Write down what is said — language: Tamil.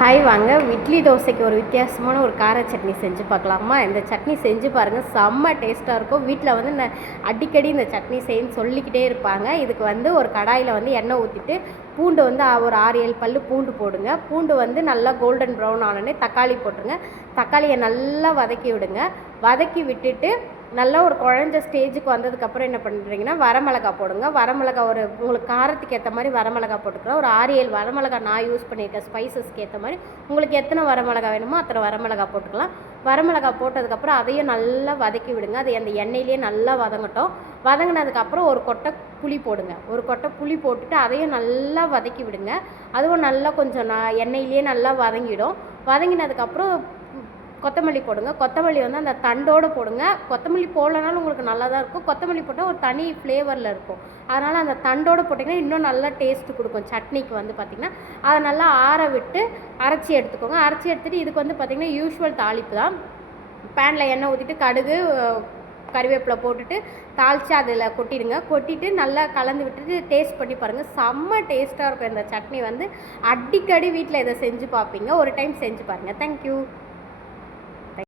ஹாய் வாங்க இட்லி தோசைக்கு ஒரு வித்தியாசமான ஒரு கார சட்னி செஞ்சு பார்க்கலாமா. இந்த சட்னி செஞ்சு பாருங்கள், செம்ம டேஸ்ட்டாக இருக்கும். வீட்டில் வந்து அடிக்கடி இந்த சட்னி செய்யன்னு சொல்லிக்கிட்டே இருப்பாங்க. இதுக்கு வந்து ஒரு கடாயில் வந்து எண்ணெய் ஊற்றிட்டு பூண்டு வந்து ஒரு 6-7 பல் பூண்டு போடுங்க. பூண்டு வந்து நல்லா கோல்டன் ப்ரௌன் ஆனோடனே தக்காளி போட்டுருங்க. தக்காளியை நல்லா வதக்கி விடுங்க. வதக்கி விட்டுட்டு நல்லா ஒரு குழஞ்ச ஸ்டேஜுக்கு வந்ததுக்கப்புறம் என்ன பண்ணுறீங்கன்னா வரமிளகா போடுங்க. வரமிளகா உங்களுக்கு காரத்துக்கு ஏற்ற மாதிரி வரமிளகா போட்டுக்கலாம். ஒரு 6-7 வரமிளகா நான் யூஸ் பண்ணியிருக்கேன். ஸ்பைசஸ்க்கு ஏற்ற மாதிரி உங்களுக்கு எத்தனை வரமிளகா வேணுமோ அத்தனை வரமிளகா போட்டுக்கலாம். வரமிளகா போட்டதுக்கப்புறம் அதையும் நல்லா வதக்கி விடுங்க. அது அந்த எண்ணெயிலேயே நல்லா வதங்கட்டும். வதங்கினதுக்கப்புறம் ஒரு கொட்டை புளி போடுங்க. ஒரு கொட்டை புளி போட்டுட்டு அதையும் நல்லா வதக்கி விடுங்க. அதுவும் நல்லா கொஞ்சம் எண்ணெயிலேயே நல்லா வதங்கிடும். வதங்கினதுக்கப்புறம் கொத்தமல்லி போடுங்க. கொத்தமல்லி வந்து அந்த தண்டோடு போடுங்க. கொத்தமல்லி போடலனாலும் உங்களுக்கு நல்லா தான் இருக்கும். கொத்தமல்லி போட்டால் ஒரு தனி ஃப்ளேவரில் இருக்கும். அதனால் அந்த தண்டோடு போட்டிங்கன்னா இன்னும் நல்லா டேஸ்ட்டு கொடுக்கும். சட்னிக்கு வந்து பார்த்திங்கன்னா அதை நல்லா ஆற விட்டு அரைச்சி எடுத்துக்கோங்க. அரைச்சி எடுத்துகிட்டு இதுக்கு வந்து பார்த்திங்கன்னா யூஷுவல் தாளிப்பு தான். பேனில் எண்ணெய் ஊற்றிட்டு கடுகு கறிவேப்பிலை போட்டுட்டு தாளித்து அதில் கொட்டிடுங்க. கொட்டிட்டு நல்லா கலந்து விட்டுட்டு டேஸ்ட் பண்ணி பாருங்கள். செம்ம டேஸ்ட்டாக இருக்கும் இந்த சட்னி. வந்து அடிக்கடி வீட்டில் இதை செஞ்சு பார்ப்பீங்க. ஒரு டைம் செஞ்சு பாருங்கள். தேங்க்யூ.